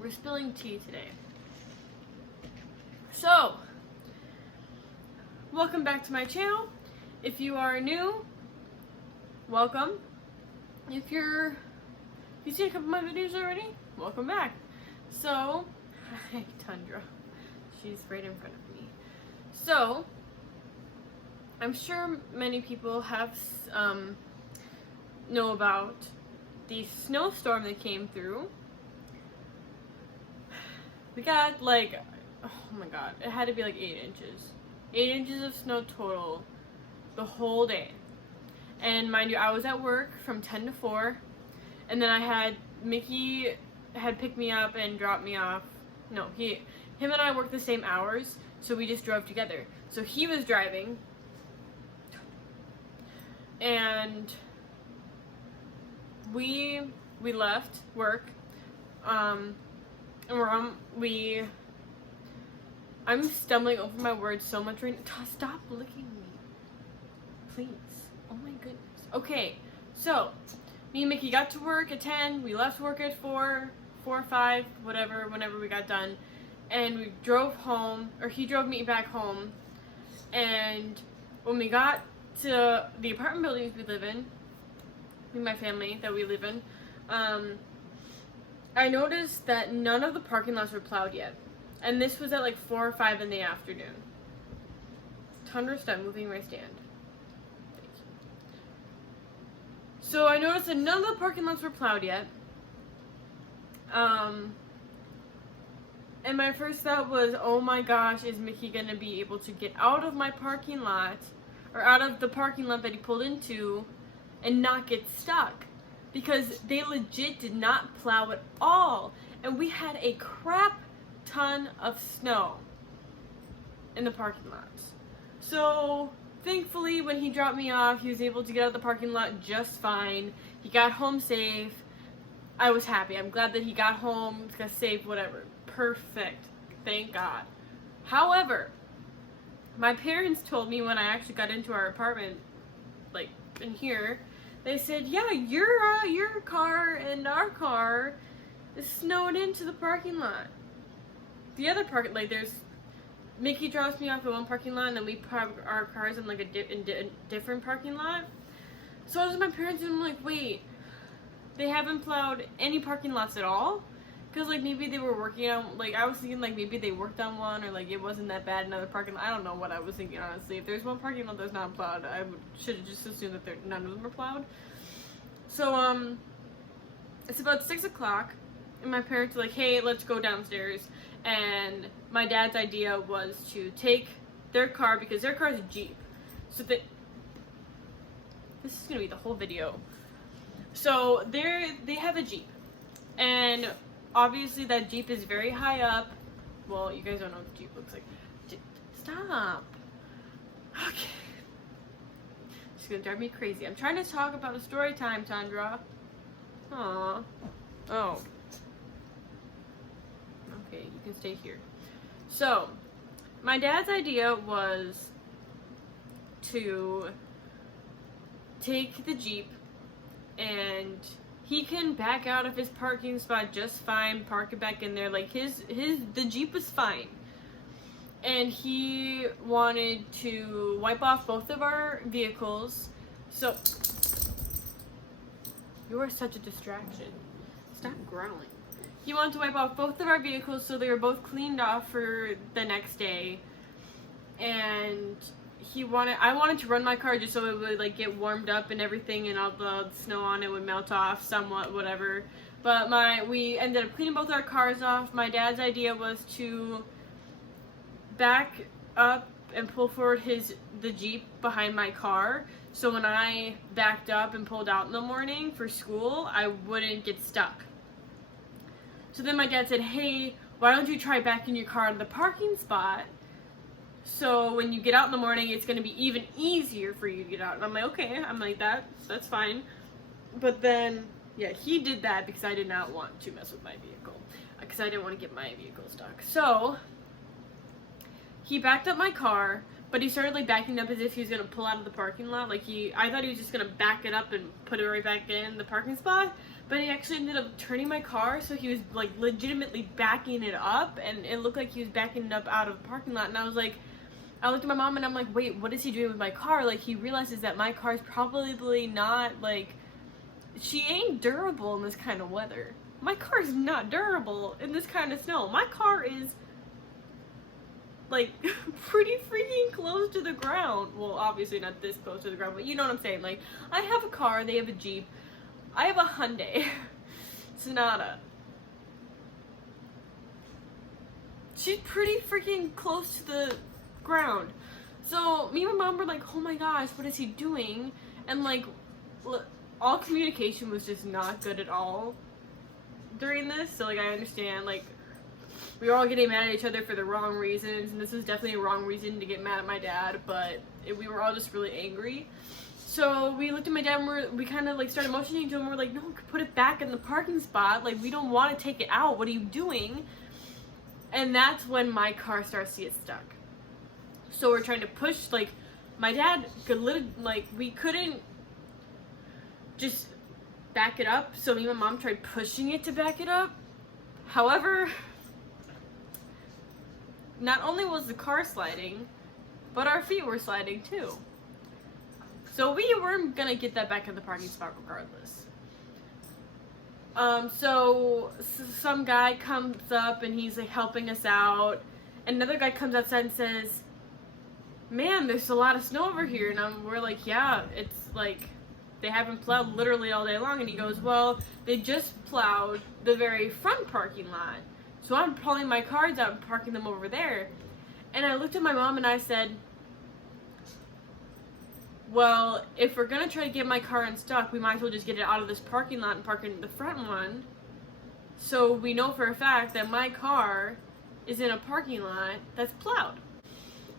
We're spilling tea today. So, welcome back to my channel. If you are new, welcome. If you've seen a couple of my videos already, welcome back. So, hi Tundra. She's right in front of me. So, I'm sure many people have know about the snowstorm that came through. We got like, oh my god, it had to be like 8 inches. 8 inches of snow total the whole day. And mind you, I was at work from 10 to 4, and then Mickey had picked me up and dropped me off. No, him and I worked the same hours, so we just drove together. So he was driving, and we left work, and I'm stumbling over my words so much right now. Stop looking at me, please. Oh my goodness. Okay, so me and Mickey got to work at 10. We left work at 4 or 5, whatever, whenever we got done, and we drove home, or he drove me back home. And when we got to the apartment buildings we live in, me and my family that we live in, I noticed that none of the parking lots were plowed yet. And this was at like 4 or 5 in the afternoon. Tundra, stop moving my stand. Thank you. So I noticed that none of the parking lots were plowed yet. And my first thought was, oh my gosh, is Mickey gonna be able to get out of my parking lot, or out of the parking lot that he pulled into, and not get stuck? Because they legit did not plow at all. And we had a crap ton of snow in the parking lots. So thankfully, when he dropped me off, he was able to get out of the parking lot just fine. He got home safe. I was happy. I'm glad that he got home, got safe, whatever. Perfect. Thank God. However, my parents told me when I actually got into our apartment, like in here, they said, yeah, your car and our car is snowed into the parking lot. The other parking, like there's, Mickey drops me off at one parking lot, and then we park our cars in like a different parking lot. So I was with my parents, and I'm like, wait, they haven't plowed any parking lots at all? Because like maybe they were working on, like I was thinking like maybe they worked on one, or like it wasn't that bad, another parking lot. I don't know what I was thinking, honestly. If there's one parking lot that's not plowed, I should have just assumed that none of them were plowed. So it's about 6 o'clock, and my parents were like, hey, let's go downstairs. And my dad's idea was to take their car, because their car is a Jeep. So this is gonna be the whole video. So they have a Jeep, and obviously that Jeep is very high up. Well, you guys don't know what the Jeep looks like. Stop. Okay. It's gonna drive me crazy. I'm trying to talk about a story time, Tundra. Aww. Oh. Okay, you can stay here. So, my dad's idea was to take the Jeep, and he can back out of his parking spot just fine, park it back in there. Like the Jeep was fine. And he wanted to wipe off both of our vehicles. So, you are such a distraction. Stop growling. He wanted to wipe off both of our vehicles so they were both cleaned off for the next day. And I wanted to run my car just so it would like get warmed up and everything, and all the snow on it would melt off somewhat, whatever. But we ended up cleaning both our cars off. My dad's idea was to back up and pull forward the Jeep behind my car, so when I backed up and pulled out in the morning for school, I wouldn't get stuck. So then my dad said, hey, why don't you try backing your car out of the parking spot, so when you get out in the morning, it's going to be even easier for you to get out. And I'm like, okay. I'm like, that's fine. But then, yeah, he did that because I did not want to mess with my vehicle, because I didn't want to get my vehicle stuck. So he backed up my car, but he started like backing up as if he was going to pull out of the parking lot. Like I thought he was just going to back it up and put it right back in the parking spot. but he actually ended up turning my car, so he was like legitimately backing it up, and it looked like he was backing it up out of the parking lot. And I was like, I looked at my mom and I'm like, wait, what is he doing with my car? Like, he realizes that my car's probably not, like, she ain't durable in this kind of weather. My car is not durable in this kind of snow. My car is, like, pretty freaking close to the ground. Well, obviously not this close to the ground, but you know what I'm saying. Like, I have a car, they have a Jeep. I have a Hyundai Sonata. She's pretty freaking close to the ground. So me and my mom were like, oh my gosh, what is he doing? And like, all communication was just not good at all during this. So like, I understand, like, we were all getting mad at each other for the wrong reasons, and this was definitely a wrong reason to get mad at my dad, but we were all just really angry. So we looked at my dad and we kind of like started motioning to him. We're like, no, put it back in the parking spot. Like, we don't want to take it out. What are you doing? And that's when my car starts to get stuck. So we're trying to push, like, my dad could like, we couldn't just back it up. So me and my mom tried pushing it to back it up. However, not only was the car sliding, but our feet were sliding too. So we weren't gonna get that back in the parking spot regardless. So some guy comes up and he's like helping us out. Another guy comes outside and says, man, there's a lot of snow over here. And we're like, yeah, it's like, they haven't plowed literally all day long. And he goes, well, they just plowed the very front parking lot. So I'm pulling my cars out and parking them over there. And I looked at my mom and I said, well, if we're gonna try to get my car unstuck, we might as well just get it out of this parking lot and park it in the front one. So we know for a fact that my car is in a parking lot that's plowed.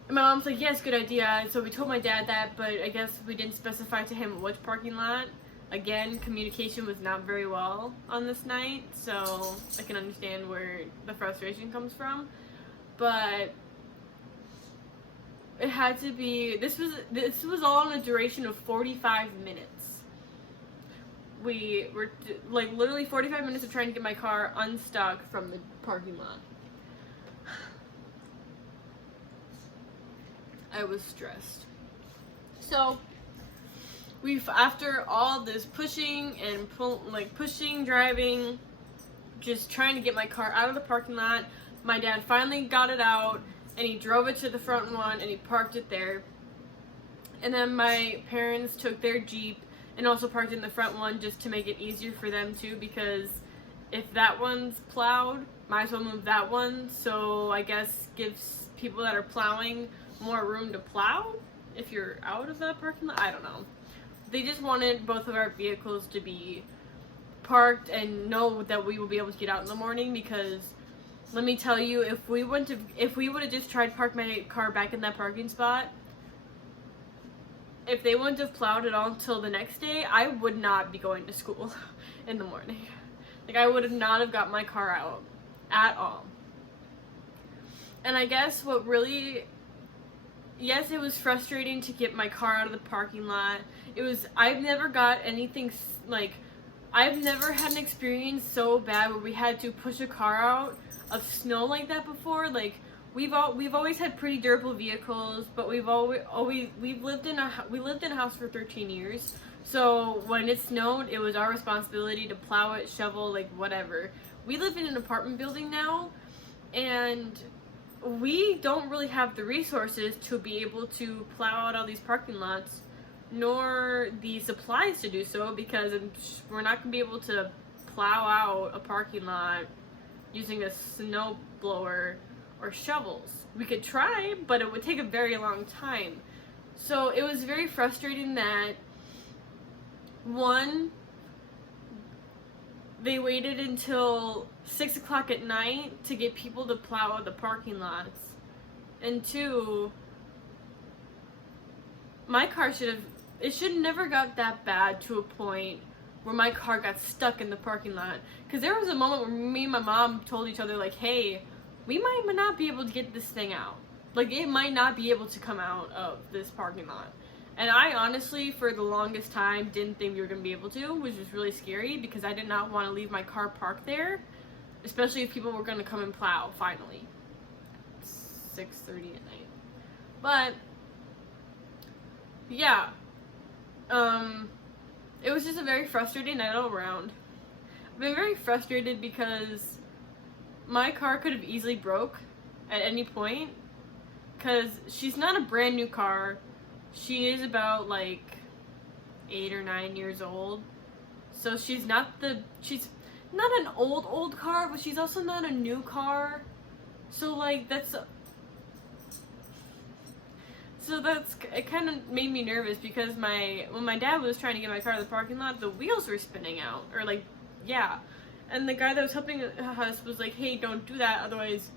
And my mom's like, yes, good idea. And so we told my dad that, but I guess we didn't specify to him which parking lot. Again, communication was not very well on this night, so I can understand where the frustration comes from. But it had to be, this was all in a duration of 45 minutes. We were like literally 45 minutes of trying to get my car unstuck from the parking lot. I was stressed. So after all this pushing and pushing, driving, just trying to get my car out of the parking lot, my dad finally got it out and he drove it to the front one and he parked it there. And then my parents took their Jeep and also parked in the front one just to make it easier for them too, because if that one's plowed, might as well move that one. So I guess gives people that are plowing more room to plow if you're out of that parking lot. I don't know. They just wanted both of our vehicles to be parked and know that we will be able to get out in the morning, because let me tell you, if we would have just tried to park my car back in that parking spot, if they wouldn't have plowed it all until the next day, I would not be going to school in the morning. Like, I would not have got my car out at all. And I guess what really, yes, it was frustrating to get my car out of the parking lot. I've never got anything, like, I've never had an experience so bad where we had to push a car out of snow like that before. Like, we've always had pretty durable vehicles, but we lived in a house for 13 years. So when it snowed, it was our responsibility to plow it, shovel, like whatever. We live in an apartment building now, and we don't really have the resources to be able to plow out all these parking lots, nor the supplies to do so, because we're not going to be able to plow out a parking lot using a snow blower or shovels. We could try, but it would take a very long time. So it was very frustrating that, one, they waited until 6 o'clock at night to get people to plow out the parking lots, and two, my car should never got that bad to a point where my car got stuck in the parking lot. Because there was a moment where me and my mom told each other, like, hey, we might not be able to get this thing out. Like, it might not be able to come out of this parking lot. And I honestly, for the longest time, didn't think we were going to be able to, which was really scary because I did not want to leave my car parked there, especially if people were going to come and plow, finally. It's 6:30 at night. But, yeah. It was just a very frustrating night all around. I've been very frustrated because my car could have easily broke at any point, because she's not a brand new car. She is about like 8 or 9 years old, so she's not an old car, but she's also not a new car. So like it kind of made me nervous because when my dad was trying to get my car to the parking lot, the wheels were spinning out, or like, yeah. And the guy that was helping us was like, hey, don't do that, otherwise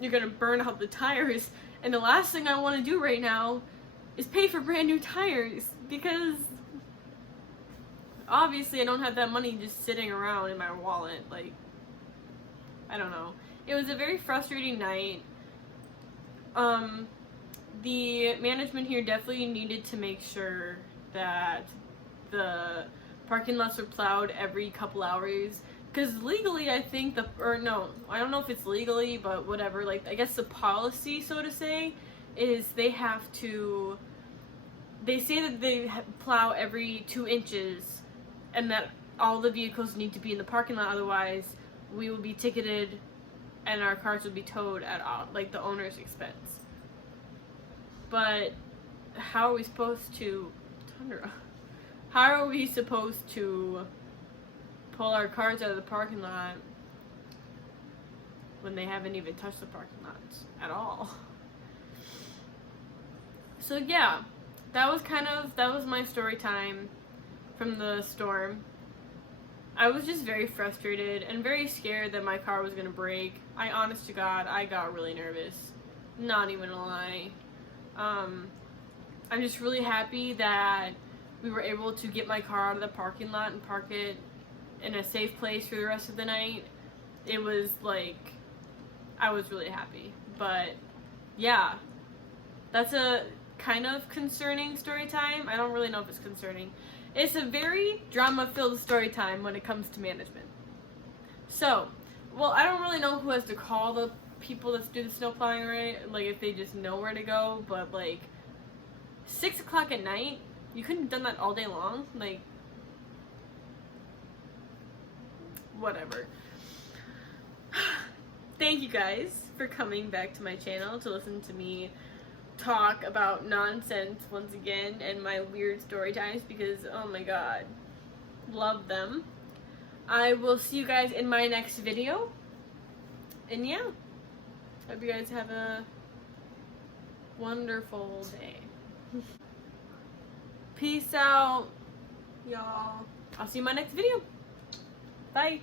you're gonna burn out the tires. And the last thing I want to do right now is pay for brand new tires, because obviously I don't have that money just sitting around in my wallet. Like, I don't know. It was a very frustrating night. The management here definitely needed to make sure that the parking lots were plowed every couple hours. Because legally, I think I don't know if it's legally, but whatever, like, I guess the policy, so to say, is they say that they plow every 2 inches, and that all the vehicles need to be in the parking lot, otherwise we will be ticketed and our cars will be towed at like the owner's expense. But how are we supposed to pull our cars out of the parking lot when they haven't even touched the parking lots at all? So yeah, that was my story time from the storm. I was just very frustrated and very scared that my car was gonna break. Honest to God, I got really nervous. Not even a lie. I'm just really happy that we were able to get my car out of the parking lot and park it in a safe place for the rest of the night. It was like, I was really happy. But yeah, that's a kind of concerning story time. I don't really know if it's concerning. It's a very drama-filled story time when it comes to management. So, well, I don't really know who has to call the people that do the snow plowing, right? Like, if they just know where to go, but like 6 o'clock at night, you couldn't have done that all day long. Like, whatever. Thank you guys for coming back to my channel to listen to me talk about nonsense once again, and my weird story times, because oh my god, love them. I will see you guys in my next video, and yeah, hope you guys have a wonderful day. Peace out, y'all. I'll see you in my next video. Bye.